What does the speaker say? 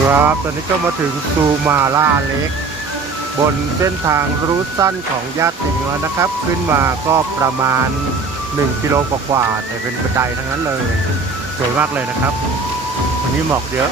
ครับตอนนี้ก็มาถึงซูมาล่าเล็กบนเส้นทางรูทสั้นของญาติถึงแล้วนะครับ ขึ้นมาก็ประมาณ1 กิโลกว่าๆแต่เป็นบันไดทั้งนั้นเลยสวยมากเลยนะครับวันนี้หมอกเยอะ